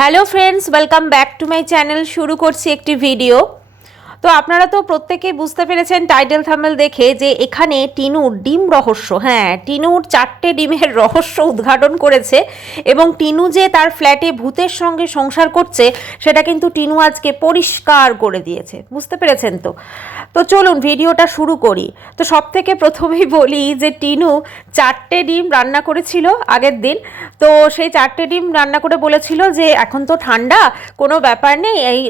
Hello friends, welcome back to my channel. শুরু করছি একটি ভিডিও। তো আপনারা তো প্রত্যেকেই বুঝতে পেরেছেন টাইটেল থাম্বনেল দেখে যে এখানে টিনুর ডিম রহস্য, হ্যাঁ টিনুর 4টে ডিমের রহস্য উদ্ঘাটন করেছে। এবং টিনু যে তার ফ্ল্যাটে ভূতের সঙ্গে সংসার করছে সেটা কিন্তু টিনু আজকে পরিষ্কার করে দিয়েছে, বুঝতে পেরেছেন তো। তো চলুন ভিডিওটা শুরু করি। তো সব থেকে প্রথমেই বলি যে টিনু 4টে ডিম রান্না করেছিল আগের দিন। তো সেই 4টে ডিম রান্না করে বলেছিল যে এখন তো ঠান্ডা, কোনো ব্যাপার নেই, এই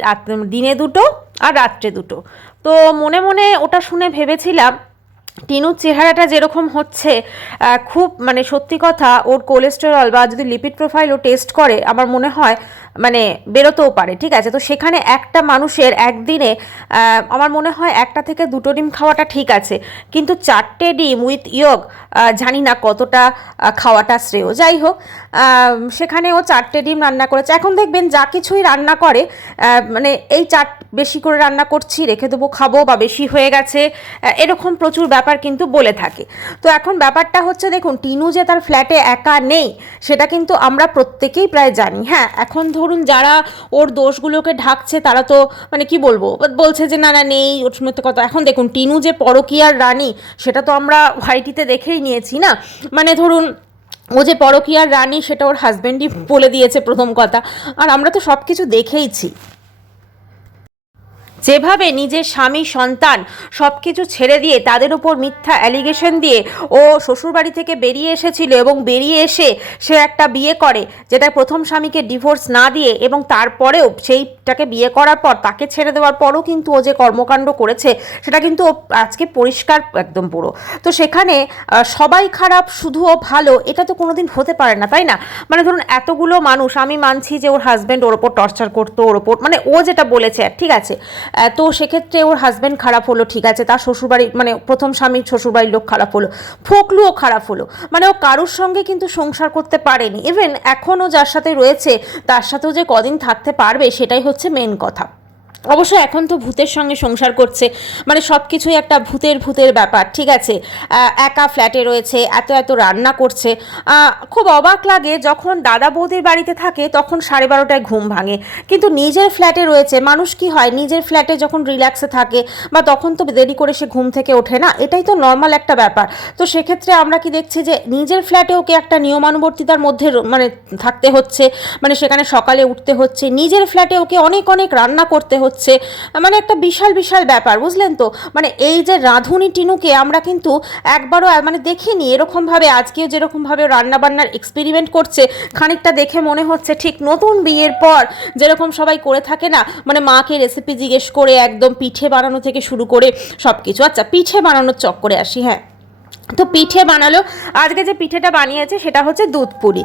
দিনে দুটো আর রাত্রে দুটো। তো মনে মনে ওটা শুনে ভেবেছিলাম টিনুর চেহারাটা যেরকম হচ্ছে, খুব মানে সত্যি কথা, ওর কোলেস্টেরল বা যদি লিপিড প্রোফাইল ও টেস্ট করে আমার মনে হয় মানে বেরোতেও পারে, ঠিক আছে। তো সেখানে একটা মানুষের একদিনে আমার মনে হয় 1টা থেকে 2টো ডিম খাওয়াটা ঠিক আছে, কিন্তু 4টে ডিম উইথ ইয়গ জানি না কতটা খাওয়াটা শ্রেয়। যাই হোক, সেখানে ও 4টে ডিম রান্না করেছে। এখন দেখবেন যা কিছুই রান্না করে মানে এই বেশি করে রান্না করছি, রেখে দেবো খাবো, বা বেশি হয়ে গেছে, এরকম প্রচুর ব্যাপার কিন্তু বলে থাকে। তো এখন ব্যাপারটা হচ্ছে, দেখুন টিনু যে তার ফ্ল্যাটে একা নেই সেটা কিন্তু আমরা প্রত্যেকেই প্রায় জানি। হ্যাঁ, এখন ধরুন যারা ওর দোষগুলোকে ঢাকছে তারা তো মানে কি বলবো, বলছে যে না না নেই, ওর মধ্যে কথা। এখন দেখুন টিনু যে পরকীয়ার রানী সেটা তো আমরা ওয়াইটিতে দেখেই নিয়েছি না। মানে ধরুন ও যে পরকীয়ার রানী সেটা ওর হাজব্যান্ডই বলে দিয়েছে প্রথম কথা, আর আমরা তো সব কিছু দেখেইছি। যেভাবে নিজের স্বামী সন্তান সব কিছু ছেড়ে দিয়ে তাদের উপর মিথ্যা অ্যালিগেশন দিয়ে ও শ্বশুরবাড়ি থেকে বেরিয়ে এসেছিল, এবং বেরিয়ে এসে সে একটা বিয়ে করে যেটা প্রথম স্বামীকে ডিভোর্স না দিয়ে, এবং তারপরেও সেইটাকে বিয়ে করার পর তাকে ছেড়ে দেওয়ার পরও কিন্তু ও যে কর্মকাণ্ড করেছে সেটা কিন্তু আজকে পরিষ্কার একদম পুরো। তো সেখানে সবাই খারাপ শুধু ও ভালো, এটা তো কোনোদিন হতে পারে না, তাই না? মানে ধরুন এতগুলো মানুষ, আমি মানছি যে ওর হাজব্যান্ড ওর ওপর টর্চার করতো, ওর ওপর মানে ও যেটা বলেছে ঠিক আছে, তো সেক্ষেত্রে ওর হাজব্যান্ড খারাপ হলো, ঠিক আছে, তার শ্বশুরবাড়ি মানে প্রথম স্বামীর শ্বশুরবাড়ির লোক খারাপ হলো, ফোকলুও খারাপ হলো, মানে ও কারোর সঙ্গে কিন্তু সংসার করতে পারেনি। ইভেন এখনও যার সাথে রয়েছে তার সাথেও যে কদিন থাকতে পারবে সেটাই হচ্ছে মেন কথা। অবশ্য এখন তো ভূতের সঙ্গে সংসার করছে, মানে সব কিছুই একটা ভূতের ভূতের ব্যাপার, ঠিক আছে। একা ফ্ল্যাটে রয়েছে, এত এত রান্না করছে। খুব অবাক লাগে যখন দাদা বৌদির বাড়িতে থাকে তখন 12:30টায় ঘুম ভাঙে, কিন্তু নিজের ফ্ল্যাটে রয়েছে মানুষ কি হয়, নিজের ফ্ল্যাটে যখন রিল্যাক্সে থাকে বা তখন তো দেরি করে সে ঘুম থেকে ওঠে না, এটাই তো নর্মাল একটা ব্যাপার। তো সেক্ষেত্রে আমরা কি দেখছি যে নিজের ফ্ল্যাটে ওকে একটা নিয়মানুবর্তিতার মধ্যে মানে থাকতে হচ্ছে, মানে সেখানে সকালে উঠতে হচ্ছে, নিজের ফ্ল্যাটে ওকে অনেক অনেক রান্না করতে হচ্ছে, মানে একটা বিশাল বিশাল ব্যাপার, বুঝলেন তো। মানে এই যে রাঁধুনি টিনুকে আমরা কিন্তু একবারও মানে দেখিনি এরকমভাবে, আজকেও যেরকমভাবে রান্নাবান্নার এক্সপেরিমেন্ট করছে, খানিকটা দেখে মনে হচ্ছে ঠিক নতুন বিয়ের পর যেরকম সবাই করে থাকে না, মানে মাকে রেসিপি জিজ্ঞেস করে একদম পিঠে বানানো থেকে শুরু করে সব কিছু। আচ্ছা, পিঠে বানানোর চক্করে আসি। হ্যাঁ, তো পিঠে বানালো। আজকে যে পিঠেটা বানিয়েছে সেটা হচ্ছে দুধ পুলি।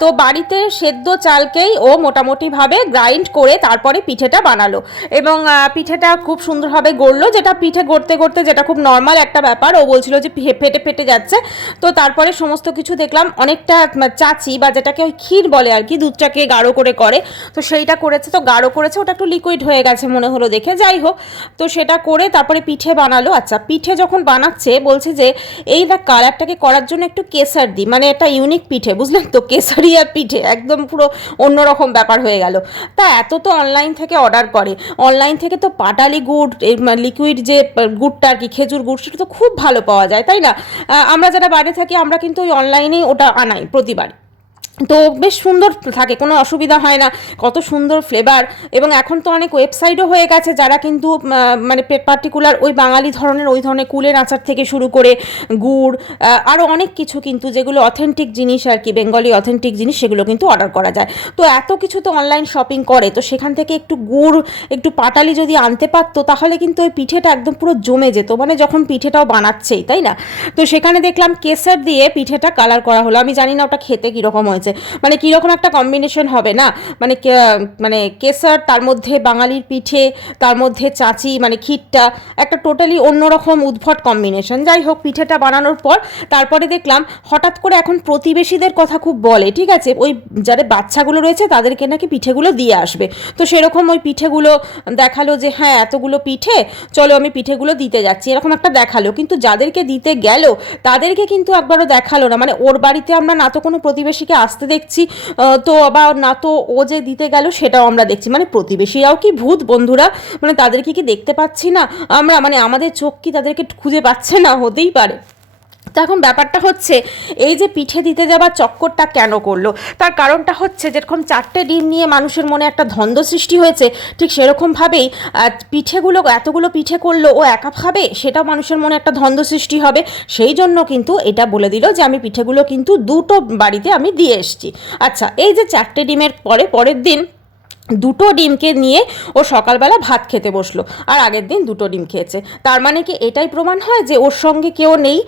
তো বাড়িতে সেদ্ধ চালকেই ও মোটামুটিভাবে গ্রাইন্ড করে তারপরে পিঠেটা বানালো, এবং পিঠেটা খুব সুন্দরভাবে গড়লো, যেটা পিঠে গড়তে গড়তে যেটা খুব নর্মাল একটা ব্যাপার, ও বলছিল যে ফেটে ফেটে যাচ্ছে। তো তারপরে সমস্ত কিছু দেখলাম অনেকটা চাচি বা যেটাকে ওই ক্ষীর বলে আর কি, দুধটাকে গাঢ় করে করে, তো সেইটা করেছে। তো গাঢ় করেছে, ওটা একটু লিকুইড হয়ে গেছে মনে হলো দেখে, যাই হোক। তো সেটা করে তারপরে পিঠে বানালো। আচ্ছা, পিঠে যখন বানাচ্ছে বলছে যে এই কালারটাকে করার জন্য একটু কেসার দিই, মানে একটা ইউনিক পিঠে, বুঝলেন তো, কেসারিয়া পিঠে, একদম পুরো অন্যরকম ব্যাপার হয়ে গেল। তা এত তো অনলাইন থেকে অর্ডার করে, অনলাইন থেকে তো পাটালি গুড়, লিকুইড যে গুড়টা আর কি, খেজুর গুড়, সেটা তো খুব ভালো পাওয়া যায়, তাই না? আমরা যারা বাইরে থাকি আমরা কিন্তু ওই অনলাইনেই ওটা আনাই প্রতিবার, তো বেশ সুন্দর থাকে, কোনো অসুবিধা হয় না, কত সুন্দর ফ্লেভার। এবং এখন তো অনেক ওয়েবসাইটও হয়ে গেছে যারা কিন্তু মানে পার্টিকুলার ওই বাঙালি ধরনের ওই ধরনের কুলের আচার থেকে শুরু করে গুড়, আরও অনেক কিছু কিন্তু যেগুলো অথেন্টিক জিনিস আর কি, বেঙ্গলি অথেন্টিক জিনিস, সেগুলো কিন্তু অর্ডার করা যায়। তো এত কিছু তো অনলাইন শপিং করে, তো সেখান থেকে একটু গুড় একটু পাটালি যদি আনতে পারতো তাহলে কিন্তু ওই পিঠেটা একদম পুরো জমে যেত, মানে যখন পিঠেটাও বানাচ্ছেই, তাই না? তো সেখানে দেখলাম কেসার দিয়ে পিঠেটা কালার করা হলো। আমি জানি না ওটা খেতে কীরকম হয়েছে, মানে কীরকম একটা কম্বিনেশন হবে না, মানে মানে কেসার, তার মধ্যে বাঙালির পিঠে, তার মধ্যে চাচি মানে ক্ষীরটা, একটা টোটালি অন্যরকম উদ্ভট কম্বিনেশন। যাই হোক, পিঠেটা বানানোর পর তারপরে দেখলাম হঠাৎ করে এখন প্রতিবেশীদের কথা খুব বলে, ঠিক আছে, ওই যাদের বাচ্চাগুলো রয়েছে তাদেরকে নাকি পিঠেগুলো দিয়ে আসবে। তো সেরকম ওই পিঠেগুলো দেখালো যে হ্যাঁ এতগুলো পিঠে, চলো আমি পিঠেগুলো দিতে যাচ্ছি, এরকম একটা দেখালো। কিন্তু যাদেরকে দিতে গেল তাদেরকে কিন্তু একবারও দেখালো না, মানে ওর বাড়িতে আমরা না তো কোনো প্রতিবেশীকে আসতে আসতে দেখছি, তো আবার না তো ও যে দিতে গেল সেটাও আমরা দেখছি। মানে প্রতিবেশীরাও কি ভূত বন্ধুরা? মানে তাদেরকে কি দেখতে পাচ্ছি না আমরা? মানে আমাদের চোখ কি তাদেরকে খুঁজে পাচ্ছে না? হতেই পারে। তো এখন ব্যাপারটা হচ্ছে, এই যে পিঠে দিতে যাওয়ার চক্করটা কেন করলো, তার কারণটা হচ্ছে যেরকম 4টে ডিম নিয়ে মানুষের মনে একটা দ্বন্দ্ব সৃষ্টি হয়েছে, ঠিক সেরকমভাবেই পিঠেগুলো, এতগুলো পিঠে করলো ও একা খাবে, সেটা মানুষের মনে একটা দ্বন্দ্ব সৃষ্টি হবে। সেই জন্য কিন্তু এটা বলে দিল যে আমি পিঠেগুলো কিন্তু দুটো বাড়িতে আমি দিয়ে এসেছি। আচ্ছা, এই যে 4টে ডিমের পরের দিন দুটো ডিমকে নিয়ে ও সকালবেলা ভাত খেতে বসলো, আর আগের দিন দুটো ডিম খেয়েছে। তার মানে কি এটাই প্রমাণ হয় যে ওর সঙ্গে কেউ নেই?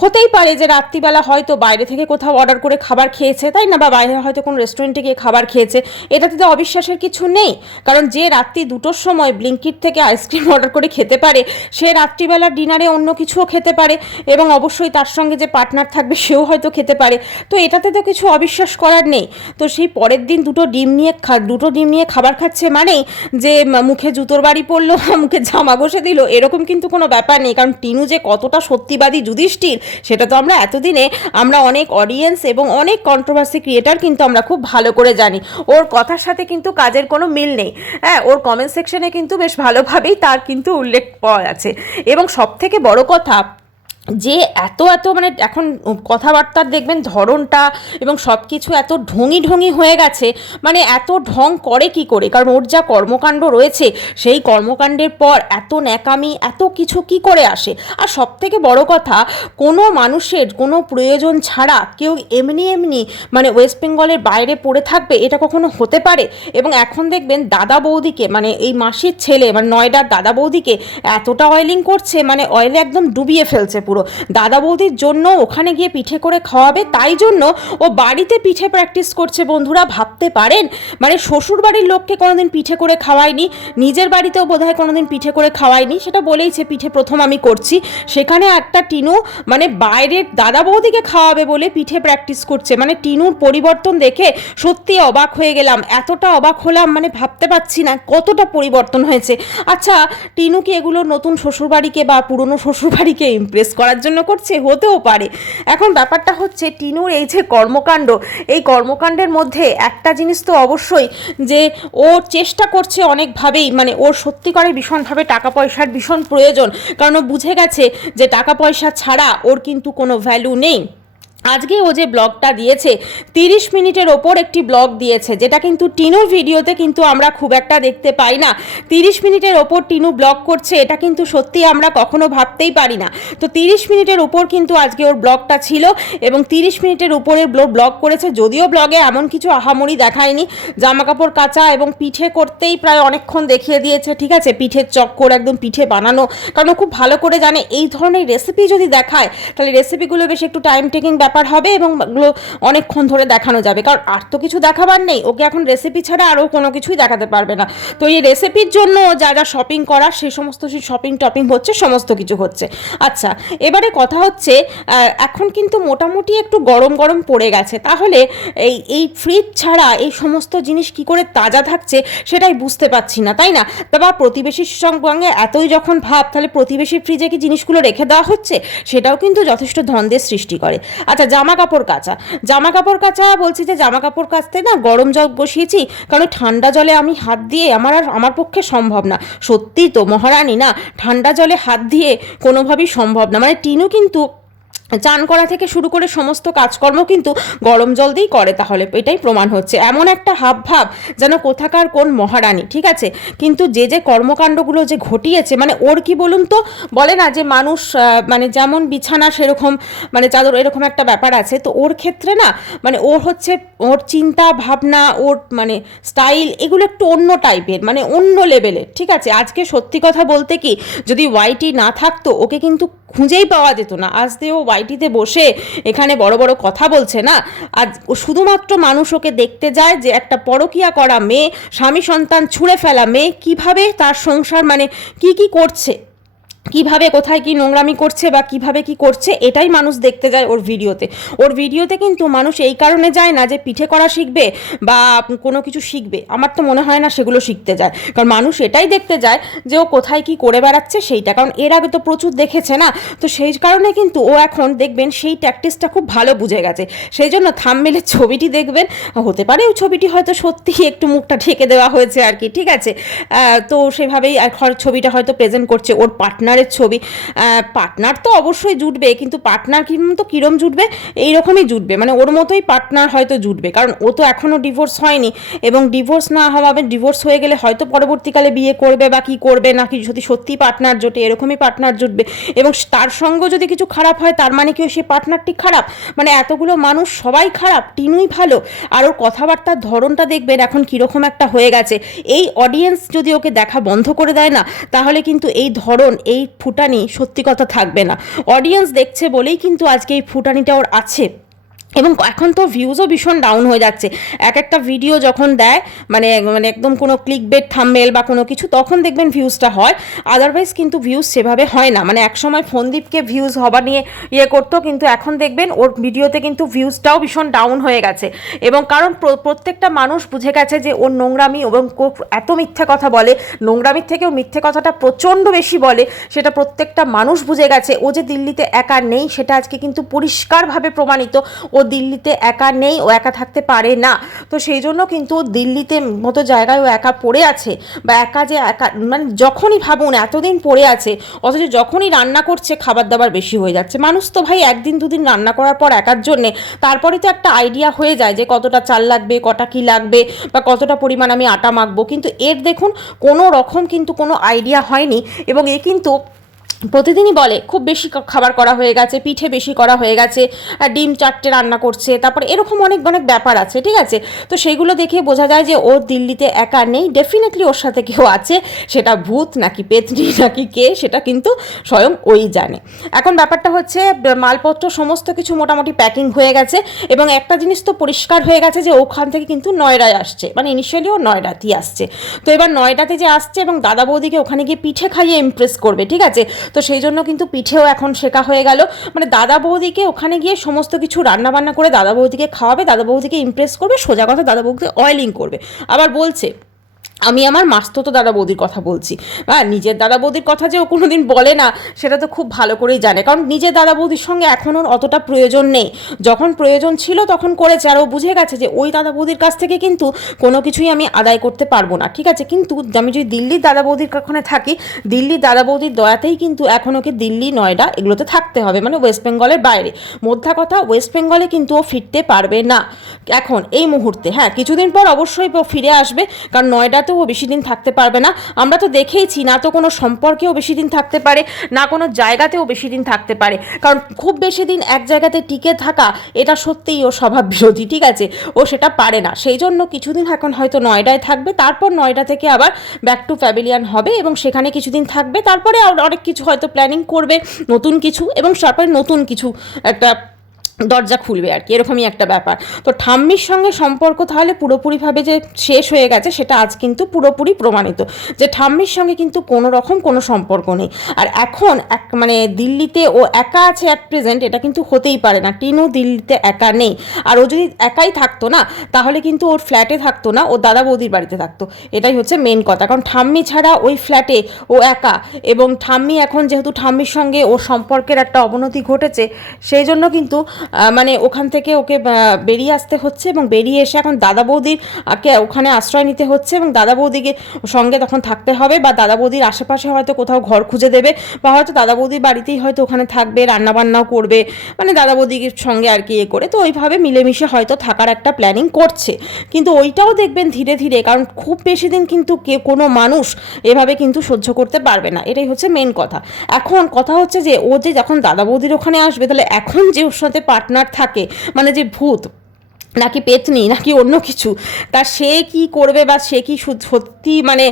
হতেই পারে যে রাত্রিবেলা হয়তো বাইরে থেকে কোথাও অর্ডার করে খাবার খেয়েছে, তাই না, বা বাইরে হয়তো কোনো রেস্টুরেন্টে গিয়ে খাবার খেয়েছে। এটাতে তো অবিশ্বাসের কিছু নেই, কারণ যে রাত্রি 2টোর সময় ব্লিঙ্কিট থেকে আইসক্রিম অর্ডার করে খেতে পারে, সে রাত্রিবেলা ডিনারে অন্য কিছুও খেতে পারে, এবং অবশ্যই তার সঙ্গে যে পার্টনার থাকবে সেও হয়তো খেতে পারে। তো এটাতে তো কিছু অবিশ্বাস করার নেই। তো সেই পরের দিন দুটো ডিম নিয়ে খাবার খাচ্ছে মানেই যে মুখে জুতোর বাড়ি পড়লো, মুখে জামা ঘষে দিল, এরকম কিন্তু কোনো ব্যাপার নেই। কারণ টিনু যে কতটা সত্যিবাদী যুধিষ্ঠির, সেটা তো আমরা এতদিনে আমরা অনেক অডিয়েন্স এবং অনেক কন্ট্রোভার্সি ক্রিয়েটার কিন্তু আমরা খুব ভালো করে জানি। ওর কথার সাথে কিন্তু কাজের কোনো মিল নেই। হ্যাঁ, ওর কমেন্ট সেকশনে কিন্তু বেশ ভালোভাবেই তার কিন্তু উল্লেখ পাওয়া যাচ্ছে। এবং সবথেকে বড় কথা, যে এত মানে এখন কথাবার্তার দেখবেন ধরনটা এবং সব কিছু এত ঢঙি হয়ে গেছে। মানে এত ঢং করে কি করে? কারণ ওর যা কর্মকাণ্ড রয়েছে, সেই কর্মকাণ্ডের পর এত ন্যাকামি, এত কিছু কি করে আসে? আর সব থেকে বড় কথা, কোনো মানুষের কোনো প্রয়োজন ছাড়া কেউ এমনি মানে ওয়েস্ট বেঙ্গলের বাইরে পড়ে থাকবে, এটা কখনো হতে পারে? এবং এখন দেখবেন দাদা বৌদিকে, মানে এই মাসির ছেলে, মানে নয়ডার দাদা বৌদিকে এতটা অয়েলিং করছে, মানে অয়েলে একদম ডুবিয়ে ফেলছে পুরো। দাদা বৌদির জন্য ওখানে গিয়ে পিঠে করে খাওয়াবে, তাই জন্য ও বাড়িতে পিঠে প্র্যাকটিস করছে। বন্ধুরা ভাবতে পারেন, মানে শ্বশুর বাড়ির লোককে কোনোদিন পিঠে করে খাওয়ায়নি, নিজের বাড়িতেও বোধহয় কোনোদিন পিঠে করে খাওয়ায়নি, সেটা বলেইছে পিঠে প্রথম আমি করছি। সেখানে একটা টিনু মানে বাইরের দাদা বৌদিকে খাওয়াবে বলে পিঠে প্র্যাকটিস করছে। মানে টিনুর পরিবর্তন দেখে সত্যি অবাক হয়ে গেলাম, এতটা অবাক হলাম, মানে ভাবতে পারছি না কতটা পরিবর্তন হয়েছে। আচ্ছা, টিনু কি এগুলো নতুন শ্বশুরবাড়িকে বা পুরনো শ্বশুরবাড়িকে ইমপ্রেস করার জন্য করছে? হতেও পারে। এখন ব্যাপারটা হচ্ছে, টিনুর এই যে কর্মকাণ্ড, এই কর্মকাণ্ডের মধ্যে একটা জিনিস তো অবশ্যই, যে ও চেষ্টা করছে অনেকভাবেই, মানে ওর সত্যিকারে ভীষণভাবে টাকা পয়সার ভীষণ প্রয়োজন, কারণ ও বুঝে গেছে যে টাকা পয়সা ছাড়া ওর কিন্তু কোনো ভ্যালু নেই। আজকে ও যে ব্লগটা দিয়েছে, 30 মিনিটের ওপর একটি ব্লগ দিয়েছে, যেটা কিন্তু টিনুর ভিডিওতে কিন্তু আমরা খুব একটা দেখতে পাই না। 30 মিনিটের ওপর টিনু ব্লগ করছে, এটা কিন্তু সত্যি আমরা কখনো ভাবতেই পারি না। তো 30 মিনিটের ওপর কিন্তু আজকে ওর ব্লগটা ছিল, এবং 30 মিনিটের উপরের ব্লগ করেছে। যদিও ব্লগে এমন কিছু আহামরি দেখায়নি, জামাকাপড় কাচা এবং পিঠে করতেই প্রায় অনেকক্ষণ দেখিয়ে দিয়েছে, ঠিক আছে, পিঠের চক্কর, একদম পিঠে বানানো, কারণ ও খুব ভালো করে জানে এই ধরনের রেসিপি যদি দেখায় তাহলে রেসিপিগুলো বেশ একটু টাইম টেকিং ব্যাপার হবে, এবং এগুলো অনেকক্ষণ ধরে দেখানো যাবে। কারণ আর তো কিছু দেখাবার নেই, ওকে এখন রেসিপি ছাড়া আরও কোনো কিছুই দেখাতে পারবে না। তো এই রেসিপির জন্য যা যা শপিং করার, সেই সমস্ত শপিং টপিং হচ্ছে, সমস্ত কিছু হচ্ছে। আচ্ছা, এবারে কথা হচ্ছে, এখন কিন্তু মোটামুটি একটু গরম পড়ে গেছে, তাহলে এই ফ্রিজ ছাড়া এই সমস্ত জিনিস কি করে তাজা থাকছে সেটাই বুঝতে পারছি না, তাই না? তারপর প্রতিবেশীর সঙ্গে এতই যখন ভাব, তাহলে প্রতিবেশীর ফ্রিজে কি জিনিসগুলো রেখে দেওয়া হচ্ছে, সেটাও কিন্তু যথেষ্ট দ্বন্দ্বের সৃষ্টি করে। আচ্ছা, জামা কাপড় কাচা বলছি, যে জামা কাপড় কাচতে না গরম জল বসিয়েছি, কারণ ঠান্ডা জলে আমি হাত দিয়ে আমার পক্ষে সম্ভব না। সত্যি তো মহারানী, না ঠান্ডা জলে হাত দিয়ে কোনোভাবেই সম্ভব না। মানে টিনু কিন্তু চান করা থেকে শুরু করে সমস্ত কাজকর্ম কিন্তু গরম জল দিয়েই করে, তাহলে এটাই প্রমাণ হচ্ছে। এমন একটা হাবভাব যেন কোথাকার কোন মহারানী, ঠিক আছে। কিন্তু যে কর্মকাণ্ডগুলো যে ঘটিয়েছে, মানে ওর কি বলুন তো, বলে না যে মানুষ মানে যেমন বিছানা সেরকম মানে চাদর, এরকম একটা ব্যাপার আছে। তো ওর ক্ষেত্রে না, মানে ওর হচ্ছে ওর চিন্তা ভাবনা, ওর মানে স্টাইল, এগুলো একটু অন্য টাইপের, মানে অন্য লেভেলের, ঠিক আছে। আজকে সত্যি কথা বলতে কি, যদি ওয়াইটি না থাকতো, ওকে কিন্তু খুঁজেই পাওয়া যেত না। আজ ও ওয়াইটিতে বসে এখানে বড় কথা বলছে না, আজ শুধুমাত্র মানুষ ওকে দেখতে যায় যে একটা পরকীয়া করা মেয়ে, স্বামী সন্তান ছুঁড়ে ফেলা মেয়ে, কিভাবে তার সংসার মানে কি করছে, কিভাবে কোথায় কি নোংরামি করছে বা কিভাবে কি করছে এটাই মানুষ দেখতে যায় ওর ভিডিওতে কিন্তু মানুষ এই কারণে যায় না যে পিঠে করা শিখবে বা কোনো কিছু শিখবে, আমার তো মনে হয় না সেগুলো শিখতে যায়, কারণ মানুষ এটাই দেখতে যায় যে ও কোথায় কি করে বেড়াচ্ছে সেইটা, কারণ এর আগে তো প্রচুর দেখেছে না, তো সেই কারণে কিন্তু ও এখন দেখবেন সেই ট্যাকটিক্সটা খুব ভালো বুঝে গেছে, সেই জন্য থাম্বনেলের ছবিটি দেখবেন, হতে পারে ওই ছবিটি হয়তো সত্যিই একটু মুখটা ঢেকে দেওয়া হয়েছে আর কি, ঠিক আছে, তো সেভাবেই ছবিটা হয়তো প্রেজেন্ট করছে ওর পার্টনারের ছবি। পার্টনার তো অবশ্যই জুটবে, কিন্তু পার্টনার কিন্তু কিরম জুটবে, এইরকমই জুটবে, মানে ওর মতোই পার্টনার হয়তো জুটবে, কারণ ও তো এখনও ডিভোর্স হয়নি, এবং ডিভোর্স না হবে, ডিভোর্স হয়ে গেলে হয়তো পরবর্তীকালে বিয়ে করবে বা কি করবে না, কি যদি সত্যি পার্টনার জোটে এরকমই পার্টনার জুটবে, এবং তার সঙ্গে যদি কিছু খারাপ হয় তার মানে কি সে পার্টনারটি খারাপ, মানে এতগুলো মানুষ সবাই খারাপ, টিনুই ভালো, আর ওর কথাবার্তার ধরনটা দেখবেন এখন কীরকম একটা হয়ে গেছে, এই অডিয়েন্স যদি ওকে দেখা বন্ধ করে দেয় না, তাহলে কিন্তু এই ধরন, এই ফুটানি সত্যি কথা থাকবে না, অডিয়েন্স দেখছে বলেই কিন্তু আজকে এই ফুটানিটা ওর আছে, এবং এখন তো ভিউজও ভীষণ ডাউন হয়ে যাচ্ছে, একটা ভিডিও যখন দেয় মানে মানে একদম কোনো ক্লিকবেট থাম্বনেল বা কোনো কিছু, তখন দেখবেন ভিউজটা হয়, আদারওয়াইজ কিন্তু ভিউজ সেভাবে হয় না, মানে একসময় ফোনদীপকে ভিউজ হবার নিয়ে করতো, কিন্তু এখন দেখবেন ওর ভিডিওতে কিন্তু ভিউজটাও ভীষণ ডাউন হয়ে গেছে, এবং কারণ প্রত্যেকটা মানুষ বুঝে গেছে যে ওর নোংরামি, এবং এত মিথ্যে কথা বলে, নোংরামির থেকেও মিথ্যে কথাটা প্রচণ্ড বেশি বলে, সেটা প্রত্যেকটা মানুষ বুঝে গেছে, ও যে দিল্লিতে একা নেই সেটা আজকে কিন্তু পরিষ্কারভাবে প্রমাণিত, ও দিল্লিতে একা নেই, ও একা থাকতে পারে না, তো সেই জন্য কিন্তু দিল্লিতে মতো জায়গায় ও একা পড়ে আছে, বা একা যে একা, মানে যখনই ভাবুন এতদিন পড়ে আছে, অথচ যখনই রান্না করছে খাবার দাবার বেশি হয়ে যাচ্ছে, মানুষ তো ভাই একদিন দুদিন রান্না করার পর একার জন্যে তারপরে তো একটা আইডিয়া হয়ে যায় যে কতটা চাল লাগবে, কটা কি লাগবে, বা কতটা পরিমাণ আমি আটা মাখবো, কিন্তু এর দেখুন কোনো রকম কিন্তু কোনো আইডিয়া হয়নি, এবং এ কিন্তু প্রতিদিনই বলে খুব বেশি খাবার করা হয়ে গেছে, পিঠে বেশি করা হয়ে গেছে, ডিম 4টে রান্না করছে, তারপরে এরকম অনেক অনেক ব্যাপার আছে, ঠিক আছে, তো সেইগুলো দেখে বোঝা যায় যে ও দিল্লিতে একা নেই, ডেফিনেটলি ওর সাথে কেউ আছে, সেটা ভূত নাকি পেতনি নাকি কে সেটা কিন্তু স্বয়ং ওই জানে। এখন ব্যাপারটা হচ্ছে মালপত্র সমস্ত কিছু মোটামুটি প্যাকিং হয়ে গেছে, এবং একটা জিনিস তো পরিষ্কার হয়ে গেছে যে ওখান থেকে কিন্তু নয়ডায় আসছে, মানে ইনিশিয়ালি ও নয়ডাতেই আসছে, তো এবার নয়ডাতে যে আসছে এবং দাদা বৌদিকে ওখানে গিয়ে পিঠে খাইয়ে ইমপ্রেস করবে, ঠিক আছে, তো সেই জন্য কিন্তু পিঠেও এখন শেখা হয়ে গেল, মানে দাদা বৌদিকে ওখানে গিয়ে সমস্ত কিছু রান্নাবান্না করে দাদা বৌদিকে খাওয়াবে, দাদা বৌদিকে ইমপ্রেস করবে, সোজা কথা দাদা বৌদিকে অয়েলিং করবে, আবার বলছে আমি আমার মাস্তুতো দাদা বৌদির কথা বলছি, হ্যাঁ, নিজের দাদা বৌদির কথা যে ও কোনো দিন বলে না সেটা তো খুব ভালো করেই জানে, কারণ নিজের দাদা বৌদির সঙ্গে এখন ওর অতটা প্রয়োজন নেই, যখন প্রয়োজন ছিল তখন করেছে, আর ও বুঝে গেছে যে ওই দাদা বৌদির কাছ থেকে কিন্তু কোনো কিছুই আমি আদায় করতে পারবো না, ঠিক আছে, কিন্তু আমি যদি দিল্লির দাদা বৌদির ওখানে থাকি, দিল্লির দাদা বৌদির দয়াতেই কিন্তু এখন ওকে দিল্লি নয়ডা এগুলোতে থাকতে হবে, মানে ওয়েস্ট বেঙ্গলের বাইরে, মোদ্দা কথা ওয়েস্ট বেঙ্গলে কিন্তু ও ফিরতে পারবে না এখন এই মুহূর্তে, হ্যাঁ কিছুদিন পর অবশ্যই ও ফিরে আসবে, কারণ নয়ডা ও বেশি দিন থাকতে পারবে না, আমরা তো দেখেইছি, না তো কোনো সম্পর্কেও বেশি দিন থাকতে পারে, না কোনো জায়গাতেও বেশি দিন থাকতে পারে, কারণ খুব বেশি দিন এক জায়গাতে টিকে থাকা এটা সত্যিই ও স্বভাব বিরোধী, ঠিক আছে, ও সেটা পারে না, সেই জন্য কিছুদিন এখন হয়তো নয়ডায় থাকবে, তারপর নয়ডা থেকে আবার ব্যাক টু প্যাভিলিয়ন হবে, এবং সেখানে কিছুদিন থাকবে, তারপরে অনেক কিছু হয়তো প্ল্যানিং করবে নতুন কিছু, এবং তারপরে নতুন কিছু একটা দরজা খুলবে আর কি, এরকমই একটা ব্যাপার, তো ঠাম্মির সঙ্গে সম্পর্ক তাহলে পুরোপুরিভাবে যে শেষ হয়ে গেছে সেটা আজ কিন্তু পুরোপুরি প্রমাণিত, যে ঠাম্মির সঙ্গে কিন্তু কোনো রকম কোনো সম্পর্ক নেই, আর এখন মানে দিল্লিতে ও একা আছে অ্যাট প্রেজেন্ট, এটা কিন্তু হতেই পারে না, টিনু দিল্লিতে একা নেই, আর ও যদি একাই থাকতো না তাহলে কিন্তু ওর ফ্ল্যাটে থাকতো না, ও দাদা বৌদির বাড়িতে থাকতো, এটাই হচ্ছে মেন কথা, কারণ ঠাম্মি ছাড়া ওই ফ্ল্যাটে ও একা, এবং ঠাম্মি এখন যেহেতু ঠাম্মির সঙ্গে ওর সম্পর্কের একটা অবনতি ঘটেছে, সেই জন্য কিন্তু মানে ওখান থেকে ওকে বেরিয়ে আসতে হচ্ছে, এবং বেরিয়ে এসে এখন দাদা বৌদির ওখানে আশ্রয় নিতে হচ্ছে, এবং দাদা বৌদিকে সঙ্গে তখন থাকতে হবে, বা দাদা বৌদির আশেপাশে হয়তো কোথাও ঘর খুঁজে দেবে, বা হয়তো দাদা বৌদির বাড়িতেই হয়তো ওখানে থাকবে, রান্নাবান্নাও করবে, মানে দাদা বৌদির সঙ্গে আর কি করে, তো ওইভাবে মিলেমিশে হয়তো থাকার একটা প্ল্যানিং করছে, কিন্তু ওইটাও দেখবেন ধীরে ধীরে, কারণ খুব বেশি দিন কিন্তু কোনো মানুষ এভাবে কিন্তু সহ্য করতে পারবে না, এটাই হচ্ছে মেন কথা। এখন কথা হচ্ছে যে ও যে যখন দাদা বৌদির ওখানে আসবে, তাহলে এখন যে ওর সাথে পার্টনার থাকে, মানে যে ভূত, নাকি পেতনি নাকি অন্য কিছু, তা সে কি করবে বা সে কি সত্যি মানে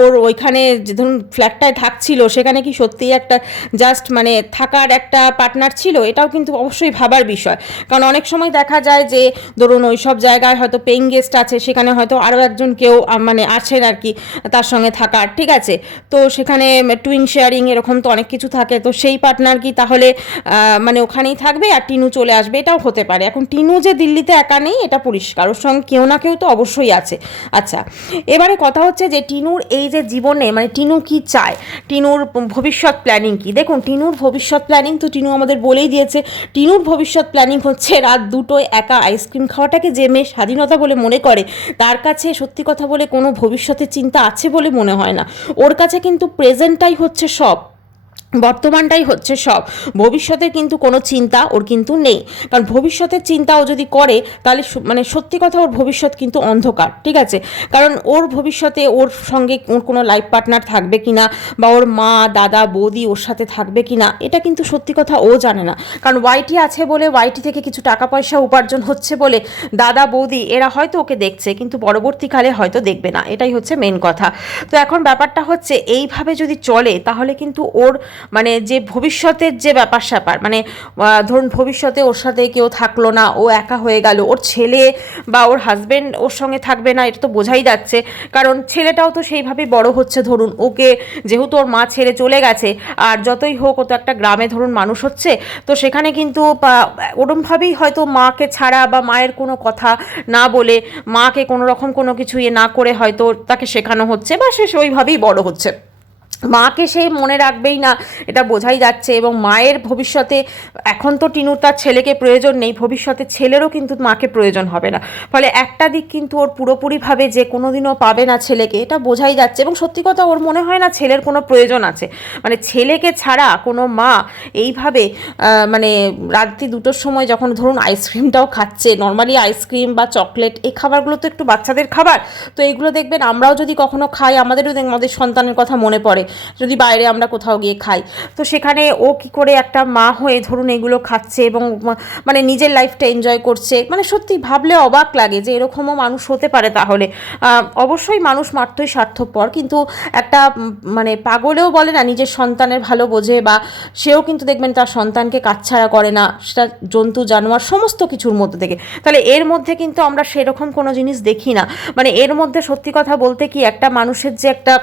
ওর ওইখানে যে ধরুন ফ্ল্যাটটায় থাকছিল সেখানে কি সত্যিই একটা জাস্ট মানে থাকার একটা পার্টনার ছিল, এটাও কিন্তু অবশ্যই ভাবার বিষয়। কারণ অনেক সময় দেখা যায় যে ধরুন ওই সব জায়গায় হয়তো পেইং গেস্ট আছে, সেখানে হয়তো আরও একজন কেউ মানে আছেন আর কি তার সঙ্গে থাকার, ঠিক আছে, তো সেখানে টুইন শেয়ারিং এরকম তো অনেক কিছু থাকে, তো সেই পার্টনার কি তাহলে মানে ওখানেই থাকবে আর টিনু চলে আসবে, এটাও হতে পারে। এখন টিনু যে দিল্লিতে একা নেই এটা পরিষ্কার, ওর সঙ্গে কেউ না কেউ তো অবশ্যই আছে। আচ্ছা, এবারে কথা হচ্ছে যে টিনুর এই যে জীবনে মানে টিনু কি চায়, টিনুর ভবিষ্যৎ প্ল্যানিং কি। দেখুন টিনুর ভবিষ্যৎ প্ল্যানিং তো টিনু আমাদের বলেই দিয়েছে। টিনুর ভবিষ্যৎ প্ল্যানিং হচ্ছে রাত 2টোয় একা আইসক্রিম খাওয়াটাকে যে মেয়ে স্বাধীনতা বলে মনে করে, তার কাছে সত্যি কথা বলে কোনো ভবিষ্যতের চিন্তা আছে বলে মনে হয় না। ওর কাছে কিন্তু প্রেজেন্টটাই হচ্ছে সব, বর্তমানটাই হচ্ছে সব, ভবিষ্যতের কিন্তু কোনো চিন্তা ওর কিন্তু নেই। কারণ ভবিষ্যতের চিন্তা ও যদি করে তাহলে মানে সত্যি কথা ওর ভবিষ্যৎ কিন্তু অন্ধকার, ঠিক আছে। কারণ ওর ভবিষ্যতে ওর সঙ্গে ওর কোনো লাইফ পার্টনার থাকবে কি না, বা ওর মা দাদা বৌদি ওর সাথে থাকবে কি না, এটা কিন্তু সত্যি কথা ও জানে না। কারণ ওয়াইটি আছে বলে, ওয়াইটি থেকে কিছু টাকা পয়সা উপার্জন হচ্ছে বলে দাদা বৌদি এরা হয়তো ওকে দেখছে, কিন্তু পরবর্তীকালে হয়তো দেখবে না, এটাই হচ্ছে মেন কথা। তো এখন ব্যাপারটা হচ্ছে এইভাবে যদি চলে তাহলে কিন্তু ওর মানে যে ভবিষ্যতের যে ব্যাপার স্যাপার, মানে ধরুন ভবিষ্যতে ওর সাথে কেউ থাকলো না, ও একা হয়ে গেল, ওর ছেলে বা ওর হাজব্যান্ড ওর সঙ্গে থাকবে না, এটা তো বোঝাই যাচ্ছে। কারণ ছেলেটাও তো সেইভাবেই বড় হচ্ছে, ধরুন ওকে যেহেতু ওর মা ছেড়ে চলে গেছে, আর যতই হোক ও তো একটা গ্রামে ধরুন মানুষ হচ্ছে, তো সেখানে কিন্তু ওরমভাবেই হয়তো মাকে ছাড়া বা মায়ের কোনো কথা না বলে, মাকে কোনো রকম কোনো কিছু না করে হয়তো তাকে শেখানো হচ্ছে, বা সে ওইভাবেই বড় হচ্ছে। মাকে সে মনে রাখবেই না, এটা বোঝাই যাচ্ছে। এবং মায়ের ভবিষ্যতে এখন তো টিনুর তার ছেলেকে প্রয়োজন নেই, ভবিষ্যতে ছেলেরও কিন্তু মাকে প্রয়োজন হবে না। ফলে একটা দিক কিন্তু ওর পুরোপুরিভাবে যে কোনো দিনও পাবে না ছেলেকে, এটা বোঝাই যাচ্ছে। এবং সত্যি কথা ওর মনে হয় না ছেলের কোনো প্রয়োজন আছে, মানে ছেলেকে ছাড়া কোনো মা এইভাবে মানে রাত্রি 2টোর সময় যখন ধরুন আইসক্রিমটাও খাচ্ছে, নর্মালি আইসক্রিম বা চকলেট এই খাবারগুলো তো একটু বাচ্চাদের খাবার, তো এইগুলো দেখবেন আমরাও যদি কখনো খাই আমাদেরও আমাদের সন্তানের কথা মনে পড়ে, যদি বাইরে আমরা কোথাও গিয়ে খাই, তো সেখানে ও কি করে একটা মা হয়ে ধরুন এগুলো খাচ্ছে এবং মানে নিজের লাইফটা এনজয় করছে, মানে সত্যি ভাবলে অবাক লাগে যে এরকমও মানুষ হতে পারে। তাহলে অবশ্যই মানুষ মাত্রই স্বার্থপর, কিন্তু একটা মানে পাগলেও বলে না নিজের সন্তানের ভালো বোঝে, বা সেও কিন্তু দেখবেন তার সন্তানকে কাছছাড়া করে না, সেটা জন্তু জানোয়ার সমস্ত কিছুর মধ্যে থেকে। তাহলে এর মধ্যে কিন্তু আমরা সেরকম কোনো জিনিস দেখি না, মানে এর মধ্যে সত্যি কথা বলতে কি একটা মানুষের যে একটা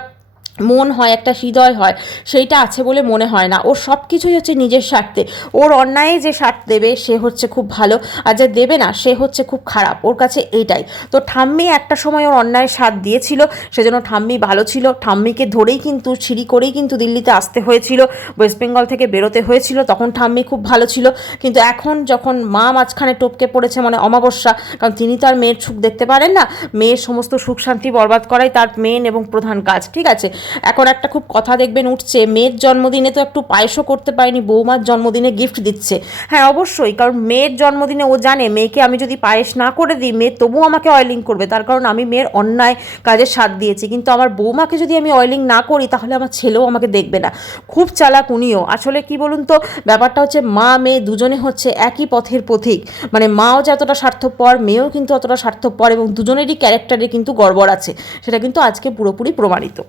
মন হয়, একটা হৃদয় হয়, সেইটা আছে বলে মনে হয় না। ওর সব কিছুই হচ্ছে নিজের স্বার্থে, ওর অন্যায়ে যে স্বার্থ দেবে সে হচ্ছে খুব ভালো, আর যে দেবে না সে হচ্ছে খুব খারাপ, ওর কাছে এইটাই। তো ঠাম্মি একটা সময় ওর অন্যায়ের সাথ দিয়েছিল, সেজন্য ঠাম্মি ভালো ছিল, ঠাম্মিকে ধরেই কিন্তু সিঁড়ি করেই কিন্তু দিল্লিতে আসতে হয়েছিল, ওয়েস্ট বেঙ্গল থেকে বেরোতে হয়েছিল, তখন ঠাম্মি খুব ভালো ছিল। কিন্তু এখন যখন মা মাঝখানে টপকে পড়েছে মানে অমাবস্যা, কারণ তিনি তো আর মেয়ের সুখ দেখতে পারেন না, মেয়ের সমস্ত সুখ শান্তি বরবাদ করাই তার মেন এবং প্রধান কাজ, ঠিক আছে। এখন একটা খুব কথা দেখবেন উঠছে, মেয়ের জন্মদিনে তো একটু পায়েসও করতে পারেনি, বৌমার জন্মদিনে গিফট দিচ্ছে। হ্যাঁ অবশ্যই, কারণ মেয়ের জন্মদিনে ও জানে মেয়েকে আমি যদি পায়েস না করে দিই মেয়ে তবুও আমাকে অয়েলিং করবে, তার কারণ আমি মেয়ের অন্যায় কাজের সাথ দিয়েছি। কিন্তু আমার বৌমাকে যদি আমি অয়েলিং না করি তাহলে আমার ছেলেও আমাকে দেখবে না। খুব চালাক উনিও। আসলে কি বলুন তো, ব্যাপারটা হচ্ছে মা মেয়ে দুজনে হচ্ছে একই পথের পথিক, মানে মাও যতটা স্বার্থপর মেয়েও কিন্তু অতটা স্বার্থপর, এবং দুজনেরই ক্যারেক্টারে কিন্তু গড়বড় আছে, সেটা কিন্তু আজকে পুরোপুরি প্রমাণিত।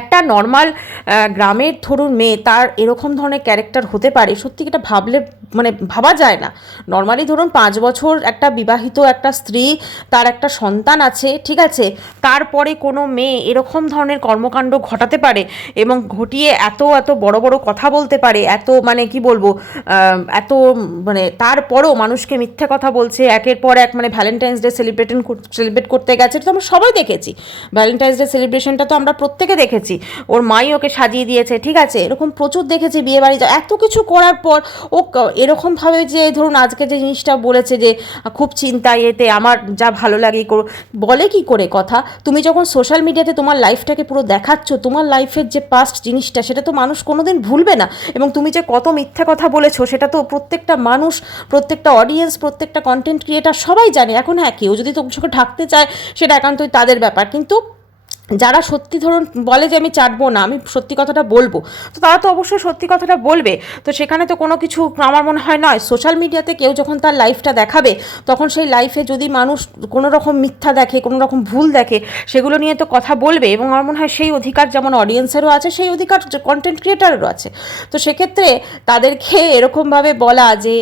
একটা নর্মাল গ্রামের ধরুন মেয়ে তার এরকম ধরনের ক্যারেক্টার হতে পারে, সত্যি এটা ভাবলে মানে ভাবা যায় না। নর্মালি ধরুন 5 বছর একটা বিবাহিত একটা স্ত্রী, তার একটা সন্তান আছে, ঠিক আছে, তারপরে কোনো মেয়ে এরকম ধরনের কর্মকাণ্ড ঘটাতে পারে এবং ঘটিয়ে এত এত বড় বড় কথা বলতে পারে, এত মানে কি বলবো, এত মানে তারপরও মানুষকে মিথ্যে কথা বলছে একের পর এক, মানে ভ্যালেন্টাইন্স ডে সেলিব্রেট করতে গেছে, তো আমরা সবাই দেখেছি ভ্যালেন্টাইন্স ডে সেলিব্রেশনটা, তো আমরা প্রত্যেকে দেখেছি, ওর মাই ওকে সাজিয়ে দিয়েছে, ঠিক আছে, এরকম প্রচুর দেখেছি বিয়ে বাড়ি এত কিছু করার পর ও এরকমভাবে যে ধরুন আজকে যে জিনিসটা বলেছে যে খুব চিন্তায় এতে আমার যা ভালো লাগে করো, বলে কি করে কথা। তুমি যখন সোশ্যাল মিডিয়াতে তোমার লাইফটাকে পুরো দেখাচ্ছ, তোমার লাইফের যে পাস্ট জিনিসটা সেটা তো মানুষ কোনোদিন ভুলবে না, এবং তুমি যে কত মিথ্যা কথা বলেছো সেটা তো প্রত্যেকটা মানুষ, প্রত্যেকটা অডিয়েন্স, প্রত্যেকটা কন্টেন্ট ক্রিয়েটার সবাই জানে। এখন হ্যাঁ কেউ যদি তোমার ঢাকতে চায় সেটা একান্তই তাদের ব্যাপার, কিন্তু যারা সত্যি ধরুন বলে যে আমি চাটবো না, আমি সত্যি কথাটা বলবো, তো তারা তো অবশ্যই সত্যি কথাটা বলবে। তো সেখানে তো কোনো কিছু আমার মনে হয় নয়। সোশ্যাল মিডিয়াতে কেউ যখন তার লাইফটা দেখাবে, তখন সেই লাইফে যদি মানুষ কোনো রকম মিথ্যা দেখে, কোনো রকম ভুল দেখে, সেগুলো নিয়ে তো কথা বলবে। এবং আমার মনে হয় সেই অধিকার যেমন অডিয়েন্সেরও আছে, সেই অধিকার কন্টেন্ট ক্রিয়েটারেরও আছে। তো সেক্ষেত্রে তাদেরকে এরকমভাবে বলা যে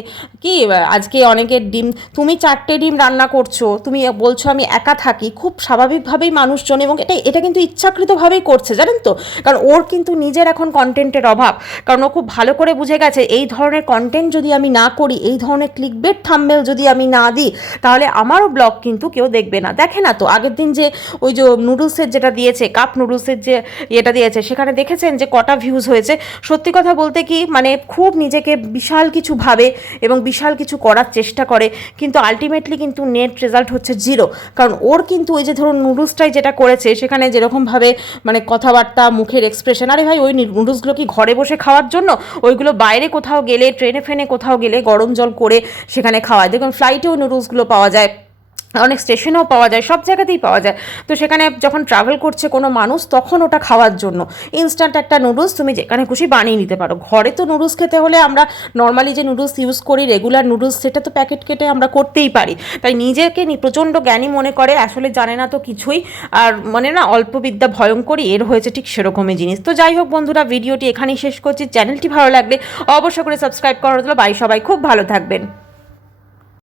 কি আজকে অনেকের ডিম, তুমি 4টে ডিম রান্না করছো, তুমি বলছো আমি একা থাকি, খুব স্বাভাবিকভাবেই মানুষজন, এবং এটা কিন্তু ইচ্ছাকৃতভাবেই করছে, জানেন তো। কারণ ওর কিন্তু নিজের এখন কন্টেন্টের অভাব, কারণ ও খুব ভালো করে বুঝে গেছে এই ধরনের কন্টেন্ট যদি আমি না করি, এই ধরনের ক্লিকবেট থাম্বনেল যদি আমি না দিই, তাহলে আমারও ব্লগ কিন্তু কেউ দেখবে না। দেখে না তো আগের দিন যে ওই যে নুডলসের যেটা দিয়েছে, কাপ নুডলসের যে এটা দিয়েছে, সেখানে দেখেছেন যে কটা ভিউজ হয়েছে। সত্যি কথা বলতে কি মানে খুব নিজেকে বিশাল কিছু ভাবে এবং বিশাল কিছু করার চেষ্টা করে, কিন্তু আলটিমেটলি কিন্তু নেট রেজাল্ট হচ্ছে 0। কারণ ওর কিন্তু ওই যে ধরুন নুডলসটাই যেটা করেছে, সেখানে যেরকমভাবে মানে কথাবার্তা, মুখের এক্সপ্রেশন, আরে ভাই ওই নুডলসগুলো কি ঘরে বসে খাওয়ার জন্য? ওইগুলো বাইরে কোথাও গেলে, ট্রেনে ফ্রেনে কোথাও গেলে গরম জল করে সেখানে খাওয়ায়। দেখুন ফ্লাইটেও নুডলসগুলো পাওয়া যায়, অনেক স্টেশনেও পাওয়া যায়, সব জায়গাতেই পাওয়া যায়। তো সেখানে যখন ট্রাভেল করছে কোনো মানুষ, তখন ওটা খাওয়ার জন্য ইনস্ট্যান্ট একটা নুডলস তুমি যেখানে খুশি বানিয়ে নিতে পারো। ঘরে তো নুডলস খেতে হলে আমরা নর্মালি যে নুডলস ইউজ করি, রেগুলার নুডলস, সেটা তো প্যাকেট কেটে আমরা করতেই পারি। তাই নিজেকে প্রচণ্ড জ্ঞানী মনে করে, আসলে জানে না তো কিছুই। আর মানে না, অল্প বিদ্যা ভয়ঙ্করী, এর হয়েছে ঠিক সেরকমই জিনিস। তো যাই হোক বন্ধুরা, ভিডিওটি এখানেই শেষ করছি। চ্যানেলটি ভালো লাগলে অবশ্যই করে সাবস্ক্রাইব করা হলো। বাই, সবাই খুব ভালো থাকবেন।